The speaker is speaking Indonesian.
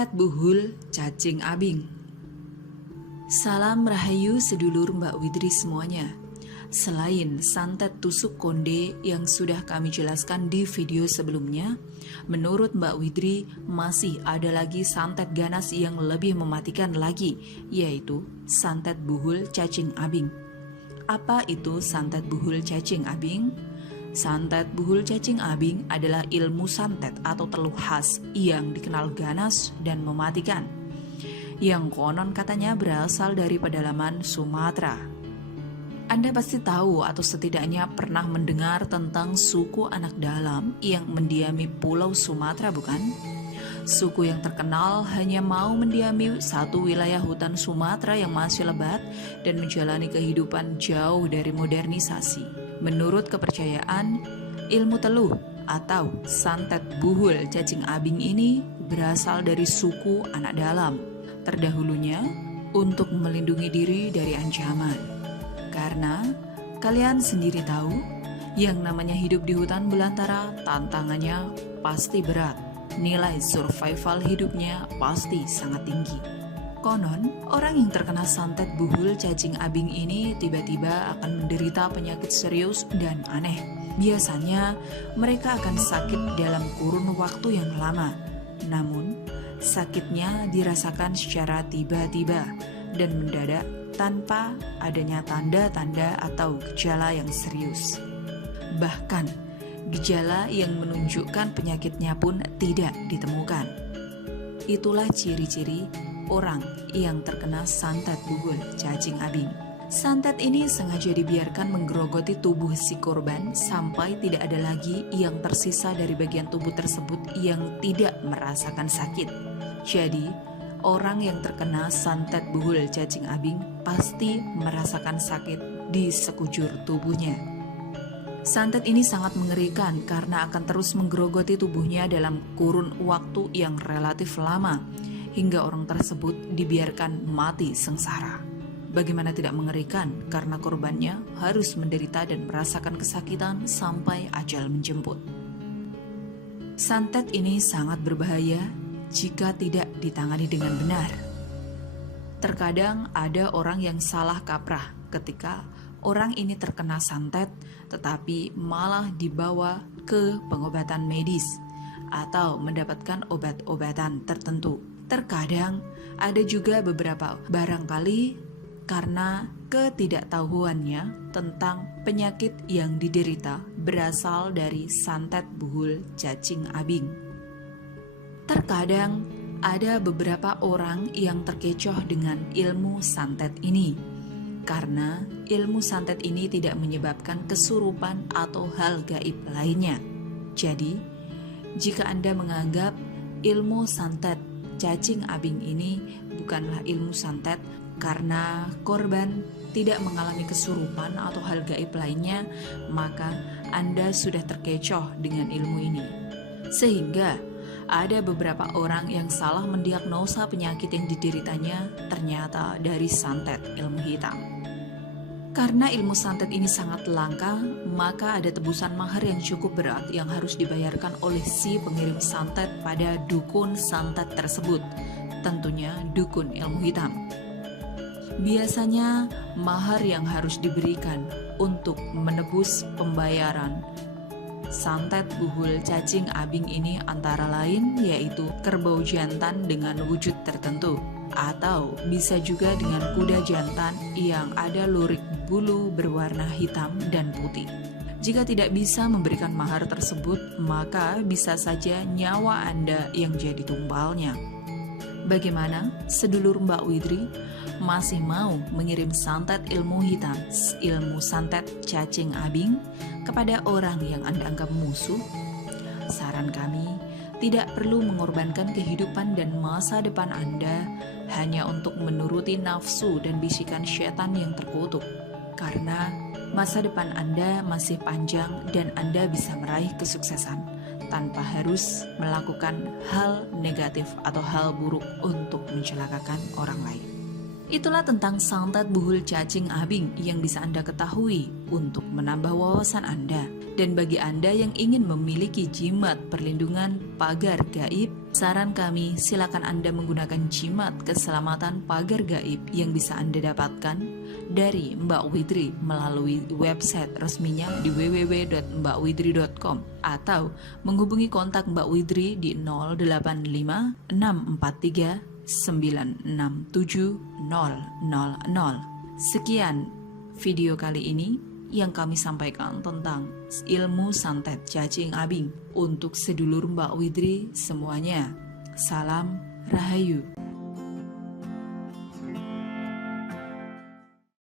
Santet buhul cacing abing. Salam rahayu sedulur Mbak Widri semuanya. Selain santet tusuk konde yang sudah kami jelaskan di video sebelumnya, menurut Mbak Widri masih ada lagi santet ganas yang lebih mematikan lagi, yaitu santet buhul cacing abing. Apa itu santet buhul cacing abing? Santet buhul cacing abing adalah ilmu santet atau teluh khas yang dikenal ganas dan mematikan, yang konon katanya berasal dari pedalaman Sumatera. Anda pasti tahu atau setidaknya pernah mendengar tentang suku anak dalam yang mendiami Pulau Sumatera, bukan? Suku yang terkenal hanya mau mendiami satu wilayah hutan Sumatera yang masih lebat dan menjalani kehidupan jauh dari modernisasi. Menurut kepercayaan, ilmu teluh atau santet buhul cacing abing ini berasal dari suku anak dalam, terdahulunya untuk melindungi diri dari ancaman. Karena kalian sendiri tahu, yang namanya hidup di hutan belantara tantangannya pasti berat. Nilai survival hidupnya pasti sangat tinggi. Konon, orang yang terkena santet buhul cacing abing ini tiba-tiba akan menderita penyakit serius dan aneh. Biasanya, mereka akan sakit dalam kurun waktu yang lama. Namun, sakitnya dirasakan secara tiba-tiba dan mendadak tanpa adanya tanda-tanda atau gejala yang serius. Bahkan, gejala yang menunjukkan penyakitnya pun tidak ditemukan. Itulah ciri-ciri orang yang terkena santet buhul cacing abing. Santet ini sengaja dibiarkan menggerogoti tubuh si korban sampai tidak ada lagi yang tersisa dari bagian tubuh tersebut yang tidak merasakan sakit. Jadi, orang yang terkena santet buhul cacing abing pasti merasakan sakit di sekujur tubuhnya. Santet ini sangat mengerikan karena akan terus menggerogoti tubuhnya dalam kurun waktu yang relatif lama, hingga orang tersebut dibiarkan mati sengsara. Bagaimana tidak mengerikan karena korbannya harus menderita dan merasakan kesakitan sampai ajal menjemput. Santet ini sangat berbahaya jika tidak ditangani dengan benar. Terkadang ada orang yang salah kaprah ketika orang ini terkena santet tetapi malah dibawa ke pengobatan medis atau mendapatkan obat-obatan tertentu. Terkadang ada juga beberapa barangkali karena ketidaktahuannya tentang penyakit yang diderita berasal dari santet buhul cacing abing. Terkadang ada beberapa orang yang terkecoh dengan ilmu santet ini karena ilmu santet ini tidak menyebabkan kesurupan atau hal gaib lainnya. Jadi, jika Anda menganggap ilmu santet cacing abing ini bukanlah ilmu santet karena korban tidak mengalami kesurupan atau hal gaib lainnya, maka Anda sudah terkecoh dengan ilmu ini. Sehingga ada beberapa orang yang salah mendiagnosa penyakit yang dideritanya ternyata dari santet ilmu hitam. Karena ilmu santet ini sangat langka, maka ada tebusan mahar yang cukup berat yang harus dibayarkan oleh si pengirim santet pada dukun santet tersebut, tentunya dukun ilmu hitam. Biasanya mahar yang harus diberikan untuk menebus pembayaran santet buhul cacing abing ini antara lain yaitu kerbau jantan dengan wujud tertentu, atau bisa juga dengan kuda jantan yang ada lurik bulu berwarna hitam dan putih. Jika tidak bisa memberikan mahar tersebut, maka bisa saja nyawa Anda yang jadi tumbalnya. Bagaimana, sedulur Mbak Widri, masih mau mengirim santet ilmu hitam, ilmu santet cacing abing kepada orang yang Anda anggap musuh? Saran kami, tidak perlu mengorbankan kehidupan dan masa depan Anda hanya untuk menuruti nafsu dan bisikan setan yang terkutuk. Karena masa depan Anda masih panjang dan Anda bisa meraih kesuksesan tanpa harus melakukan hal negatif atau hal buruk untuk mencelakakan orang lain. Itulah tentang santet buhul cacing abing yang bisa Anda ketahui untuk menambah wawasan Anda. Dan bagi Anda yang ingin memiliki jimat perlindungan pagar gaib, saran kami silakan Anda menggunakan jimat keselamatan pagar gaib yang bisa Anda dapatkan dari Mbak Widri melalui website resminya di www.mbakwidri.com atau menghubungi kontak Mbak Widri di 085 643 967 000. Sekian video kali ini yang kami sampaikan tentang ilmu santet cacing abing untuk sedulur Mbak Widri semuanya. Salam Rahayu.